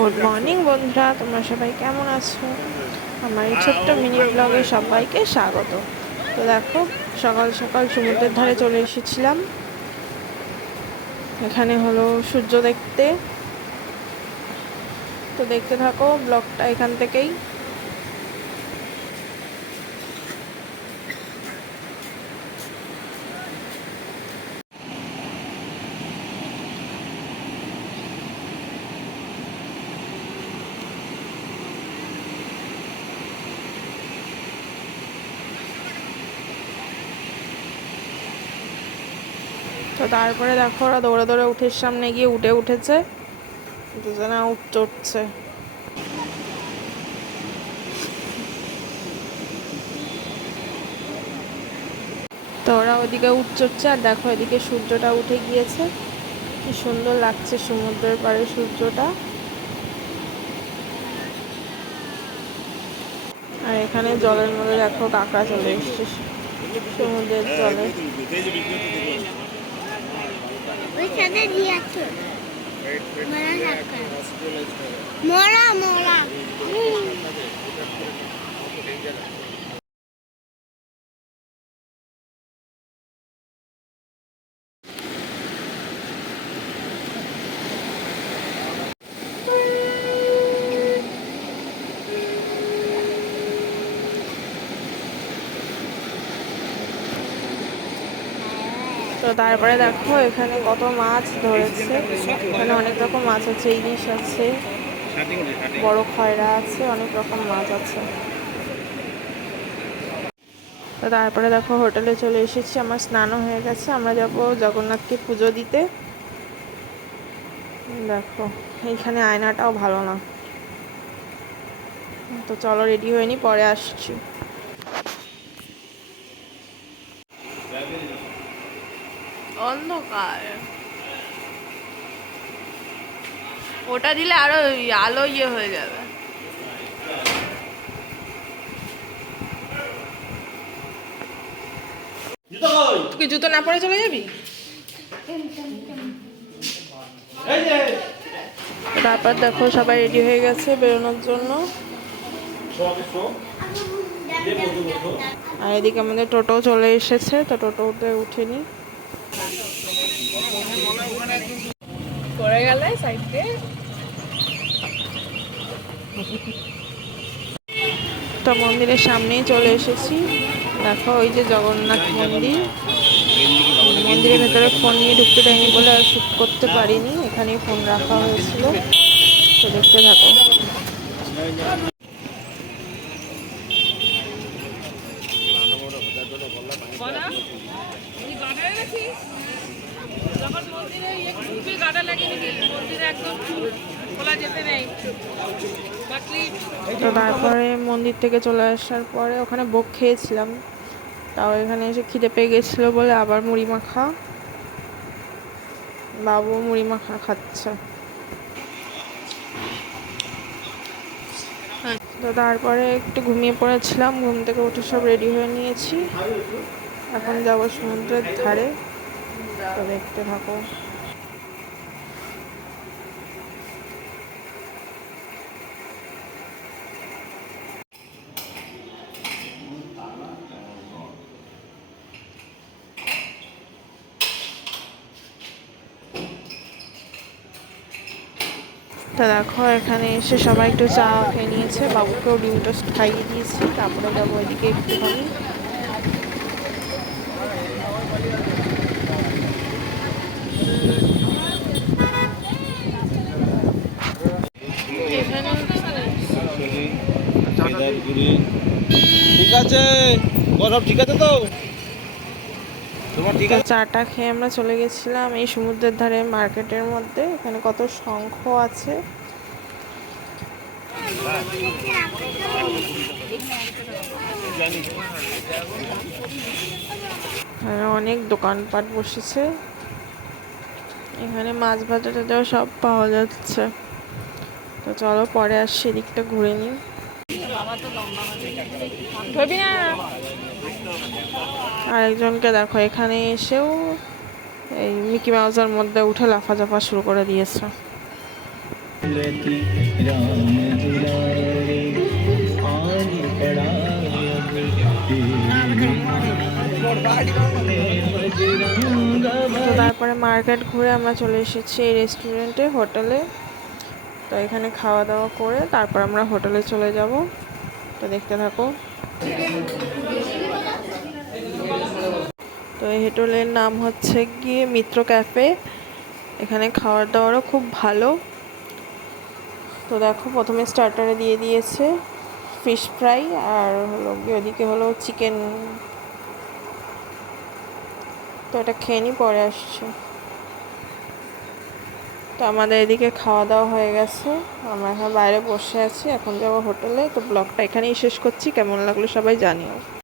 Good morning বন্ধুরা, তোমরা সবাই কেমন আছো? আমার এই ছোট্ট মিনি ব্লগে সবাইকে স্বাগত। তো দেখো, সকাল সকাল সমুদ্রের ধারে চলে এসেছিলাম। এখানে হলো সূর্য দেখতে। তো দেখতে থাকো ব্লগটা এখান থেকেই। তো তারপরে দেখো, ওরা দৌড়ে দৌড়ে উঠের সামনে গিয়ে উঠেছে, দুজনে উঠ চড়ছে। তো ওরা ওইদিকে উঠ চড়ছে, আর দেখো এদিকে সূর্যটা উঠে গিয়েছে। কি সুন্দর লাগছে সমুদ্রের পাড়ে সূর্যটা। আর এখানে জলের মধ্যে দেখো কাঁকড়া চলে এসছে সমুদ্রের জলে। মোরা মোরা তো তারপরে দেখো এখানে কত মাছ ধরেছে। এখানে অনেক রকম মাছ আছে, ইলিশ আছে, বড় খয়রা আছে, অনেক রকম মাছ আছে। তো তারপরে দেখো হোটেলে চলে এসেছি, আমার স্নানও হয়ে গেছে। আমরা যাব জগন্নাথকে পুজো দিতে। দেখো এইখানে আয়নাটাও ভালো না। তো চলো রেডি হয়ে নি, পরে আসছি। অন্ধকার, ওটা দিলে আরো আলো হয়ে যাবে। তুই জুতো না পরে চলে যাবি? তারপর দেখো সবাই রেডি হয়ে গেছে বেরোনোর জন্য। আর এদিকে আমাদের টোটো চলে এসেছে, তো টোটোতে উঠেনি, পড়ে গেলে সাইড দিয়ে। তো মন্দিরের সামনেই চলে এসেছি। দেখো ওই যে জগন্নাথ মন্দির। মন্দিরের ভেতরে ফোন নিয়ে ঢুকতে দেয়নি বলে আর শ্যুট করতে পারিনি, এখানেই ফোন রাখা হয়েছিল। তো দেখতে থাকো। তো তারপরে মন্দির থেকে চলে আসার পরে ওখানে ভোগ খেয়েছিলাম। তাও এখানে এসে খিদে পেয়ে গেছিলো বলে আবার মুড়ি মাখা, বাবু মুড়ি মাখা খাচ্ছে। তো তারপরে একটু ঘুমিয়ে পড়েছিলাম, ঘুম থেকে উঠে সব রেডি হয়ে নিয়েছি। এখন যাবো সমুদ্রের ধারে। তো দেখতে থাকো। তো দেখো এখানে এসে সবাই একটু চা খেয়ে নিয়েছে, বাবুকেও ডিম টোস্ট খাইয়ে দিয়েছি। তারপরে যাবো এদিকে একটুখানি। ঠিক আছে, সব ঠিক আছে তো? তো চাটা খেয়ে আমরা চলে গেছিলাম এই সমুদ্রের ধারে মার্কেটের মধ্যে। এখানে কত শঙ্খ আছে, অনেক দোকানপাট বসেছে। এখানে মাছ ভাজা টাজাও সব পাওয়া যাচ্ছে। তো চলো পরে আসছি, এদিকটা ঘুরে নিই। আরেকজনকে দেখো এখানে এসেও এই মিকি মাউসের মধ্যে উঠে লাফাঝাফা শুরু করে দিয়েছে। रति राम दुलारे आन पड़ा তো তারপরে মার্কেট ঘুরে আমরা চলে এসেছি এই রেস্টুরেন্টে, হোটেলে। তো এখানে খাওয়া দাওয়া করে তারপর আমরা হোটেলে চলে যাব। তো দেখতে থাকো। তো এই হোটেলের নাম হচ্ছে গিয়ে মিত্র ক্যাফে। এখানে খাওয়ার দাওয়ারও খুব ভালো। তো দেখো, প্রথমে স্টার্টারে দিয়ে দিয়েছে ফিশ ফ্রাই, আর হলো গিয়ে ওদিকে হলো চিকেন। তো এটা খেয়ে নি, পরে আসছে। তো আমাদের এদিকে খাওয়া দাওয়া হয়ে গেছে, আমরা এখন বাইরে বসে আছি, এখন যাবো হোটেলে। তো ব্লগটা এখানেই শেষ করছি। কেমন লাগলো সবাই জানিও।